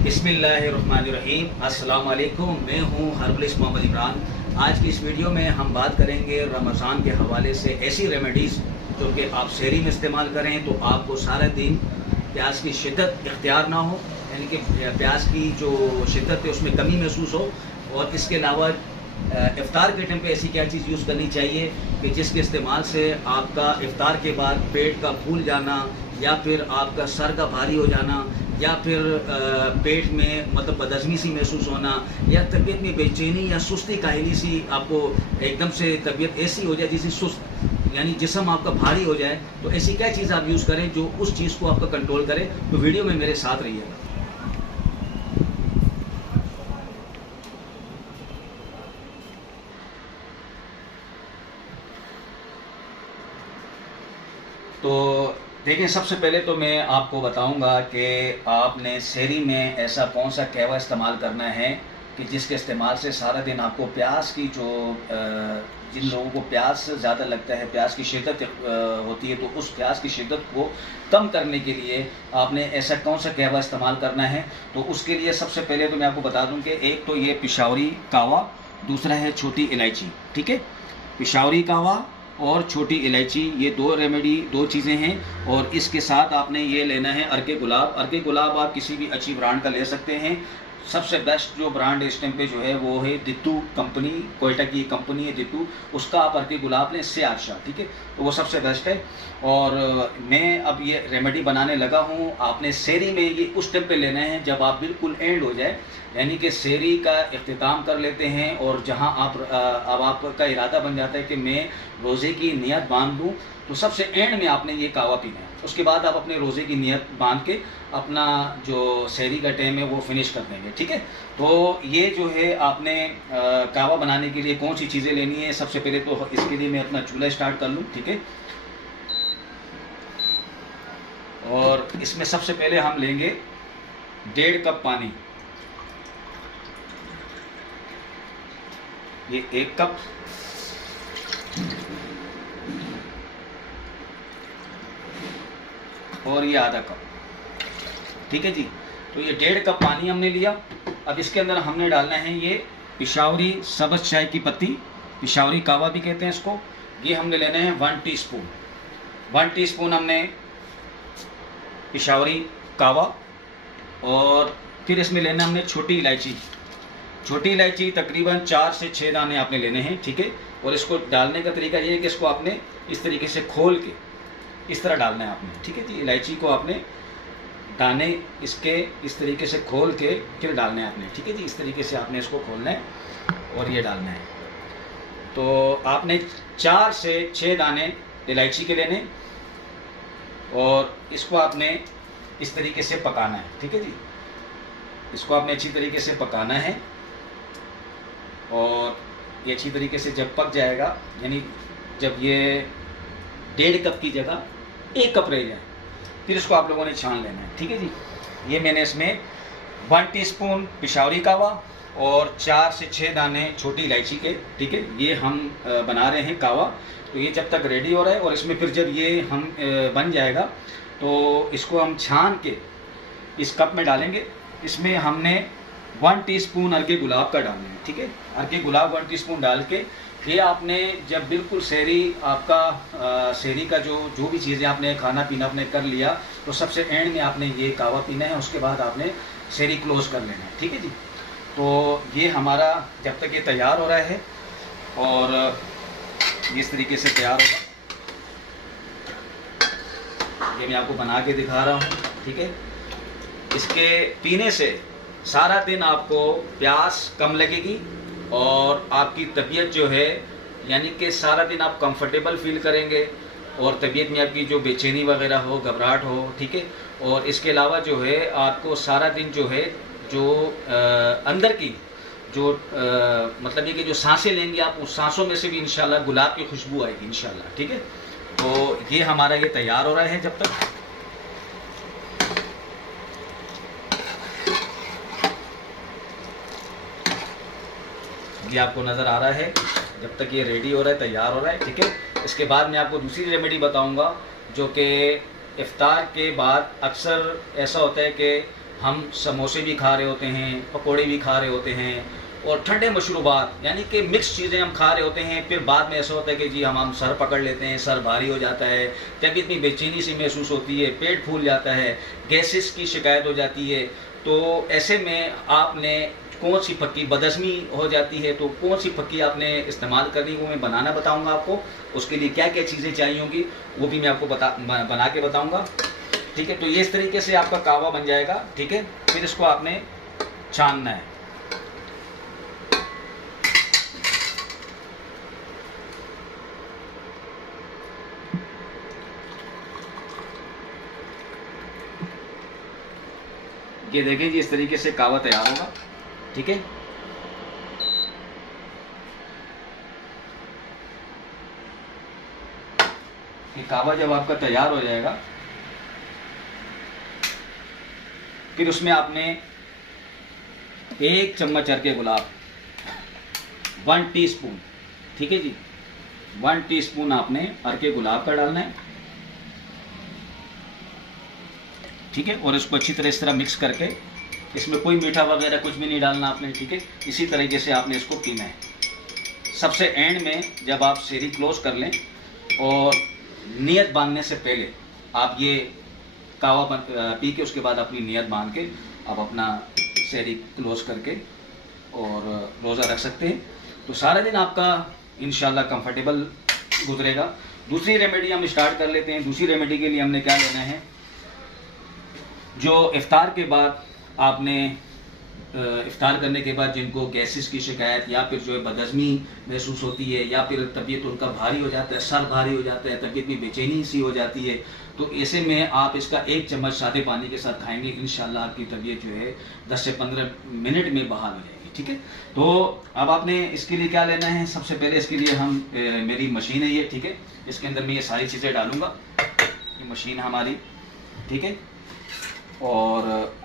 बिस्मिल्लाहिर्रहमानिर्रहीम। अस्सलाम वालेकुम। मैं हूँ हर्बलिस्ट मोहम्मद इमरान। आज की इस वीडियो में हम बात करेंगे रमज़ान के हवाले से ऐसी रेमेडीज़ जो कि आप शहरी में इस्तेमाल करें तो आपको सारा दिन प्यास की शिद्दत इख्तियार ना हो, यानी कि प्यास की जो शिद्दत है उसमें कमी महसूस हो। और इसके अलावा इफ्तार के टाइम पे ऐसी क्या चीज़ यूज़ करनी चाहिए कि जिसके इस्तेमाल से आपका इफ्तार के बाद पेट का फूल जाना या फिर आपका सर का भारी हो जाना या फिर पेट में मतलब बदहज़मी सी महसूस होना या तबीयत में बेचैनी या सुस्ती काहिली सी, आपको एकदम से तबीयत ऐसी हो जाए जैसी सुस्त यानी जिस्म आपका भारी हो जाए, तो ऐसी क्या चीज़ आप यूज़ करें जो उस चीज़ को आपका कंट्रोल करे। तो वीडियो में मेरे साथ रहिएगा। तो देखिए, सबसे पहले तो मैं आपको बताऊंगा कि आपने शहरी में ऐसा कौन सा कहवा इस्तेमाल करना है कि जिसके इस्तेमाल से सारा दिन आपको प्यास की जो जिन लोगों को प्यास ज़्यादा लगता है, प्यास की शिद्दत होती है, तो उस प्यास की शिद्दत को कम करने के लिए आपने ऐसा कौन सा कहवा इस्तेमाल करना है। तो उसके लिए सबसे पहले तो मैं आपको बता दूं कि एक तो ये पिशावरी कहवा, दूसरा है छोटी इलायची। ठीक है, पिशावरी कहवा और छोटी इलायची, ये दो रेमेडी, दो चीज़ें हैं। और इसके साथ आपने ये लेना है अर्के गुलाब। अर्के गुलाब आप किसी भी अच्छी ब्रांड का ले सकते हैं। सबसे बेस्ट जो ब्रांड इस टाइम पे जो है वो है दित्तू कंपनी, कोयटा की कंपनी है दित्तू, उसका आप अर्के गुलाब लें, से आशा। ठीक है, तो वो सबसे बेस्ट है। और मैं अब ये रेमेडी बनाने लगा हूँ। आपने शहरी में ये उस टाइम पे लेना है जब आप बिल्कुल एंड हो जाए, यानी कि शहरी का इख्तिताम कर लेते हैं और जहाँ आप अब आपका इरादा बन जाता है कि मैं रोज़े की नियत बांध दूँ, तो सबसे एंड में आपने ये कहवा पीना है। उसके बाद आप अपने रोज़े की नियत बांध के अपना जो शहरी का टाइम है वो फिनिश कर देंगे। ठीक है, तो ये जो है आपने कहवा बनाने के लिए कौन सी चीज़ें लेनी है। सबसे पहले तो इसके लिए मैं अपना चूल्हा स्टार्ट कर लूँ। ठीक है, और इसमें सबसे पहले हम लेंगे 1.5 कप पानी। ये 1 कप, और ये आधा कप। ठीक है जी, तो ये 1.5 कप पानी हमने लिया। अब इसके अंदर हमने डालना है ये पिशावरी सब्ज़ चाय की पत्ती, पिशावरी कहवा भी कहते हैं इसको। ये हमने लेना है 1 टीस्पून। 1 टीस्पून हमने पिशावरी कहवा। और फिर इसमें लेना हमने छोटी इलायची। छोटी इलायची तकरीबन 4 से 6 दाने आपने लेने हैं। ठीक है, और इसको डालने का तरीका ये है कि इसको आपने इस तरीके से खोल के इस तरह डालना है आपने। ठीक है जी, इलायची को आपने दाने इसके इस तरीके से खोल के फिर डालना है आपने। ठीक है जी, इस तरीके से आपने इसको खोलना है और ये डालना है। तो आपने 4 से 6 दाने इलायची के लेने और इसको आपने इस तरीके से पकाना है। ठीक है जी, इसको आपने अच्छी तरीके से पकाना है। और ये अच्छी तरीके से जब पक जाएगा, यानी जब ये 1.5 कप की जगह 1 कप रह जाए, फिर इसको आप लोगों ने छान लेना है। ठीक है जी, ये मैंने इसमें 1 टीस्पून पिशावरी कहवा और 4 से 6 दाने छोटी इलायची के, ठीक है, ये हम बना रहे हैं कहवा। तो ये जब तक रेडी हो रहा है और इसमें फिर जब ये हम बन जाएगा तो इसको हम छान के इस कप में डालेंगे। इसमें हमने 1 टीस्पून अर्के गुलाब का डालना है। ठीक है, अर्के गुलाब 1 टीस्पून डाल के ये आपने जब बिल्कुल शहरी आपका शहरी का जो भी चीज़ें आपने खाना पीना आपने कर लिया, तो सबसे एंड में आपने ये कहवा पीना है। उसके बाद आपने शहरी क्लोज कर लेना है। ठीक है जी, तो ये हमारा जब तक ये तैयार हो रहा है और इस तरीके से तैयार होगा, ये मैं आपको बना के दिखा रहा हूँ। ठीक है, इसके पीने से सारा दिन आपको प्यास कम लगेगी और आपकी तबीयत जो है, यानी कि सारा दिन आप कंफर्टेबल फील करेंगे और तबीयत में आपकी जो बेचैनी वगैरह हो, घबराहट हो। ठीक है, और इसके अलावा जो है आपको सारा दिन जो है जो अंदर की जो मतलब ये कि जो सांसें लेंगे आप, उस सांसों में से भी इंशाल्लाह गुलाब की खुशबू आएगी इंशाल्लाह। ठीक है, तो ये हमारा ये तैयार हो रहा है। जब तक ये आपको नज़र आ रहा है, जब तक ये रेडी हो रहा है, तैयार हो रहा है। ठीक है, इसके बाद मैं आपको दूसरी रेमेडी बताऊंगा जो कि इफ्तार के बाद अक्सर ऐसा होता है कि हम समोसे भी खा रहे होते हैं, पकोड़े भी खा रहे होते हैं, और ठंडे मशरूबात यानी कि मिक्स चीज़ें हम खा रहे होते हैं। फिर बाद में ऐसा होता है कि जी हम सर पकड़ लेते हैं, सर भारी हो जाता है, तबीयत में बेचैनी सी महसूस होती है, पेट फूल जाता है, गैसेस की शिकायत हो जाती है। तो ऐसे में आपने कौन सी फक्की बदहज़मी हो जाती है, तो कौन सी फक्की आपने इस्तेमाल करनी, वो मैं बनाना बताऊंगा आपको। उसके लिए क्या क्या चीज़ें चाहिए होंगी वो भी मैं आपको बना के बताऊंगा। ठीक है, तो ये इस तरीके से आपका कहवा बन जाएगा। ठीक है, फिर इसको आपने छानना है। ये देखिए जी, इस तरीके से कहवा तैयार होगा। ठीक है, ये कहवा जब आपका तैयार हो जाएगा, फिर उसमें आपने 1 चम्मच अर्के गुलाब, 1 टीस्पून, ठीक है जी, 1 टीस्पून आपने अर्के गुलाब का डालना है। ठीक है, और इसको अच्छी तरह इस तरह मिक्स करके, इसमें कोई मीठा वगैरह कुछ भी नहीं डालना आपने। ठीक है, इसी तरीके से आपने इसको पीना है। सबसे एंड में जब आप सेरी क्लोज कर लें और नियत बांधने से पहले आप ये कहवा पी के उसके बाद अपनी नियत बांध के आप अपना सेरी क्लोज करके और रोज़ा रख सकते हैं। तो सारा दिन आपका इंशाल्लाह कंफर्टेबल गुजरेगा। दूसरी रेमेडी हम स्टार्ट कर लेते हैं। दूसरी रेमेडी के लिए हमने क्या लेना है, जो इफ्तार के बाद आपने इफ्तार करने के बाद जिनको गैसेस की शिकायत या फिर जो है बदहज़मी महसूस होती है, या फिर तबीयत उनका भारी हो जाता है, सर भारी हो जाता है, तबीयत में बेचैनी सी हो जाती है, तो ऐसे में आप इसका 1 चम्मच सादे पानी के साथ खाएंगे, इंशाल्लाह आपकी तबीयत जो है 10 से 15 मिनट में बहाल हो जाएगी। ठीक है, तो अब आपने इसके लिए क्या लेना है, सबसे पहले इसके लिए हम मेरी मशीन है ये। ठीक है, इसके अंदर मैं ये सारी चीज़ें डालूँगा। ये मशीन हमारी, ठीक है, और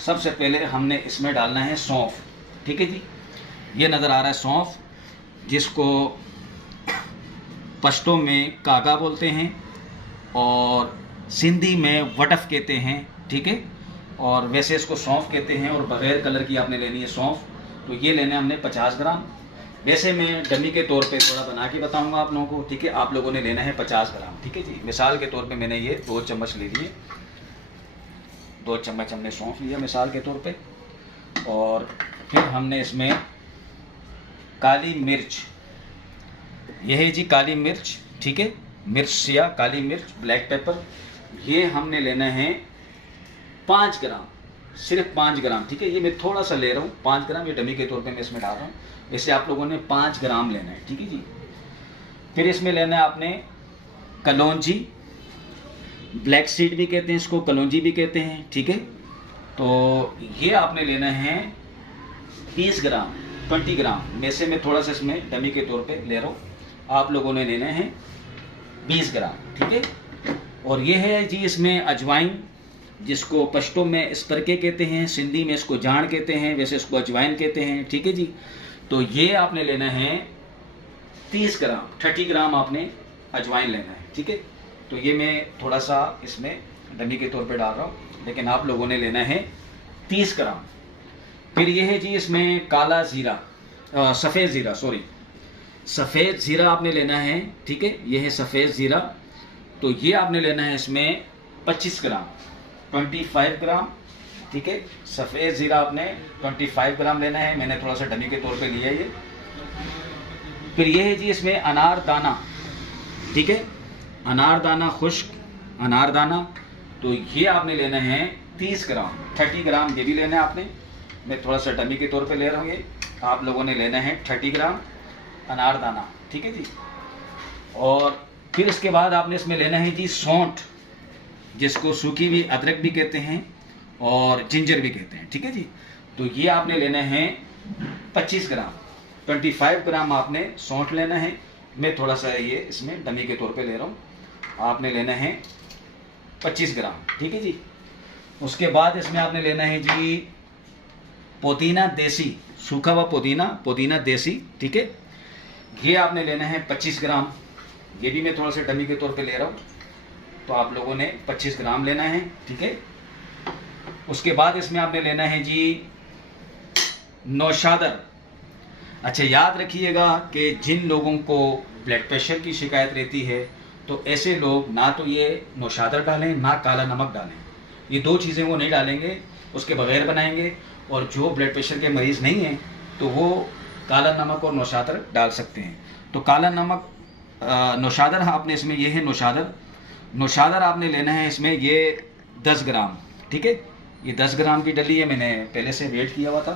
सबसे पहले हमने इसमें डालना है सौंफ। ठीक है जी, ये नज़र आ रहा है सौंफ, जिसको पश्तो में कागा बोलते हैं और सिंधी में वटफ कहते हैं। ठीक है, और वैसे इसको सौंफ कहते हैं, और बग़ैर कलर की आपने लेनी है सौंफ। तो ये लेने हमने 50 ग्राम। वैसे मैं डमी के तौर पे थोड़ा बना के बताऊंगा आप लोगों को। ठीक है, आप लोगों ने लेना है 50 ग्राम। ठीक है जी, मिसाल के तौर पे मैंने ये 2 चम्मच ले लिए, 2 चम्मच हमने सौंफ लिया मिसाल के तौर पे। और फिर हमने इसमें काली मिर्च, यह है जी काली मिर्च। ठीक है, मिर्च या काली मिर्च, ब्लैक पेपर, ये हमने लेना है 5 ग्राम, सिर्फ 5 ग्राम। ठीक है, ये मैं थोड़ा सा ले रहा हूँ 5 ग्राम, ये डमी के तौर पे मैं इसमें डाल रहा हूँ। वैसे आप लोगों ने 5 ग्राम लेना है। ठीक है जी, फिर इसमें लेना है आपने कलौंजी, ब्लैक सीड भी कहते हैं इसको, कलौंजी भी कहते हैं। ठीक है, तो ये आपने लेना है 20 ग्राम, 20 ग्राम में से मैं थोड़ा सा इसमें डमी के तौर पे ले रहा हूँ। आप लोगों ने लेना है 20 ग्राम। ठीक है, और ये है जी इसमें अजवाइन, जिसको पश्तो में स्परके कहते हैं, सिंधी में इसको जान कहते हैं, वैसे इसको अजवाइन कहते हैं। ठीक है जी, तो ये आपने लेना है 30 ग्राम, 30 ग्राम आपने अजवाइन लेना है। ठीक है, तो ये मैं थोड़ा सा इसमें डमी के तौर पे डाल रहा हूँ, लेकिन आप लोगों ने लेना है 30 ग्राम। फिर ये है जी इसमें काला ज़ीरा, सफ़ेद ज़ीरा, सॉरी, सफ़ेद ज़ीरा आपने लेना है। ठीक है, ये है सफ़ेद ज़ीरा, तो ये आपने लेना है इसमें 25 ग्राम, 25 ग्राम। ठीक है, सफ़ेद ज़ीरा आपने 25 ग्राम लेना है, मैंने थोड़ा सा डमी के तौर पे लिया ये। फिर ये है जी इसमें अनारदाना। ठीक है, अनारदाना, खुश्क अनारदाना, तो ये आपने लेना है 30 ग्राम, 30 ग्राम ये भी लेना है आपने। मैं थोड़ा सा डमी के तौर पे ले रहा हूँ ये। आप लोगों ने लेना है 30 ग्राम अनारदाना। ठीक है जी, और फिर इसके बाद आपने इसमें लेना है जी सौंठ, जिसको सूखी हुई अदरक भी कहते हैं और जिंजर भी कहते हैं। ठीक है जी, तो ये आपने लेना है 25 ग्राम, 25 ग्राम आपने सौंठ लेना है। मैं थोड़ा सा ये इसमें डमी के तौर पे ले रहा हूँ। आपने लेना है 25 ग्राम। ठीक है जी, उसके बाद इसमें आपने लेना है जी पुदीना देसी, सूखा हुआ पुदीना, पुदीना देसी। ठीक है, ये आपने लेना है 25 ग्राम, ये भी मैं थोड़ा सा डमी के तौर पे ले रहा हूँ। तो आप लोगों ने 25 ग्राम लेना है, ठीक है। उसके बाद इसमें आपने लेना है जी नौशादर। अच्छा, याद रखिएगा कि जिन लोगों को ब्लड प्रेशर की शिकायत रहती है तो ऐसे लोग ना तो ये नौशादर डालें ना काला नमक डालें, ये दो चीज़ें वो नहीं डालेंगे, उसके बगैर बनाएंगे। और जो ब्लड प्रेशर के मरीज़ नहीं हैं तो वो काला नमक और नौशादर डाल सकते हैं। तो काला नमक नौशादर आपने इसमें, ये है नौशादर आपने लेना है इसमें ये 10 ग्राम, ठीक है। ये 10 ग्राम की डली है, मैंने पहले से वेट किया हुआ था।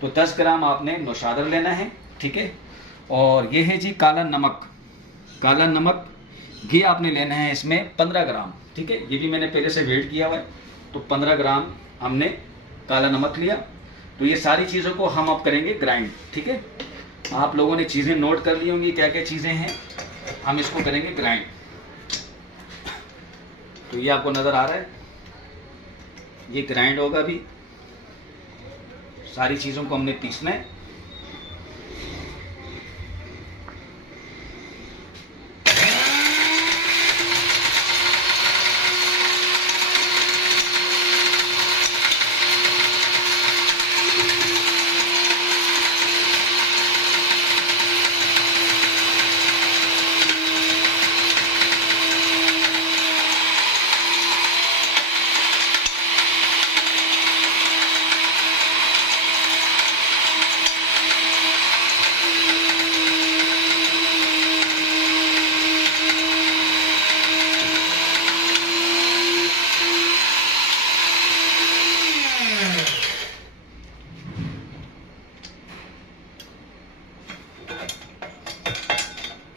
तो 10 ग्राम आपने नौशादर लेना है, ठीक है। और ये है जी काला नमक घी आपने लेना है इसमें 15 ग्राम, ठीक है। ये भी मैंने पहले से वेट किया हुआ है, तो 15 ग्राम हमने काला नमक लिया। तो ये सारी चीज़ों को हम अब करेंगे ग्राइंड, ठीक है। आप लोगों ने चीज़ें नोट कर ली होंगी क्या क्या चीज़ें हैं, हम इसको करेंगे ग्राइंड। तो ये आपको नज़र आ रहा है, ये ग्राइंड होगा। अभी सारी चीज़ों को हमने पीसना है।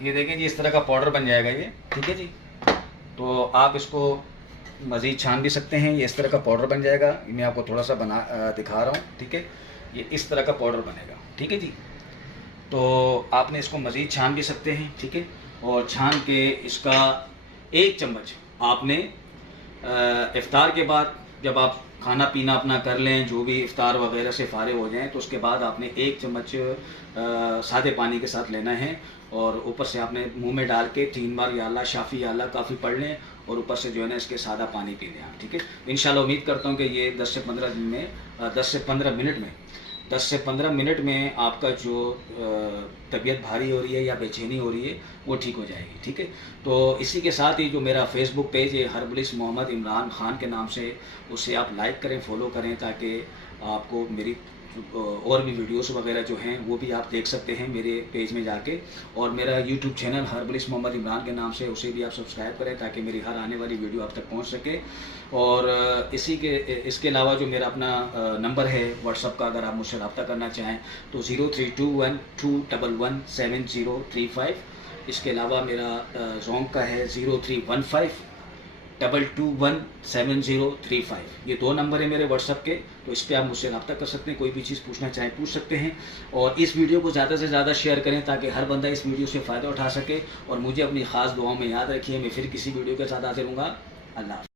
ये देखें जी, इस तरह का पाउडर बन जाएगा ये, ठीक है जी। तो आप इसको मज़ीद छान भी सकते हैं, ये इस तरह का पाउडर बन जाएगा। मैं आपको थोड़ा सा दिखा रहा हूँ, ठीक है। ये इस तरह का पाउडर बनेगा, ठीक है जी। तो आपने इसको मज़ीद छान भी सकते हैं, ठीक है। और छान के इसका 1 चम्मच आपने इफ्तार के बाद, जब आप खाना पीना अपना कर लें, जो भी इफ्तार वगैरह से फारिग हो जाएं, तो उसके बाद आपने 1 चम्मच सादे पानी के साथ लेना है। और ऊपर से आपने मुंह में डाल के 3 बार या अल्लाह शाफ़ी या अल्लाह काफ़ी पढ़ लें, और ऊपर से जो है ना इसके सादा पानी पी लें आप, ठीक है। इंशाल्लाह उम्मीद करता हूँ कि ये 10 से 15 मिनट में आपका जो तबीयत भारी हो रही है या बेचैनी हो रही है वो ठीक हो जाएगी, ठीक है। तो इसी के साथ ही जो मेरा फेसबुक पेज है हर्बलिस्ट मोहम्मद इमरान ख़ान के नाम से, उसे आप लाइक करें, फॉलो करें, ताकि आपको मेरी और भी वीडियोस वगैरह जो हैं वो भी आप देख सकते हैं मेरे पेज में जाके। और मेरा YouTube channel herbalist Mohammad Imran के नाम से, उसे भी आप सब्सक्राइब करें ताकि मेरी हर आने वाली वीडियो आप तक पहुंच सके। और इसके अलावा जो मेरा अपना नंबर है व्हाट्सअप का, अगर आप मुझसे रब्ता करना चाहें तो 0321211735। इसके अलावा मेरा जोंग का है 0315221735। ये 2 नंबर है मेरे व्हाट्सअप के, तो इस पर आप मुझसे रब्ता कर सकते हैं, कोई भी चीज़ पूछना चाहें पूछ सकते हैं। और इस वीडियो को ज़्यादा से ज़्यादा शेयर करें ताकि हर बंदा इस वीडियो से फ़ायदा उठा सके। और मुझे अपनी ख़ास दुआओं में याद रखिए। मैं फिर किसी वीडियो के साथ हाजिर होऊंगा। अल्लाह।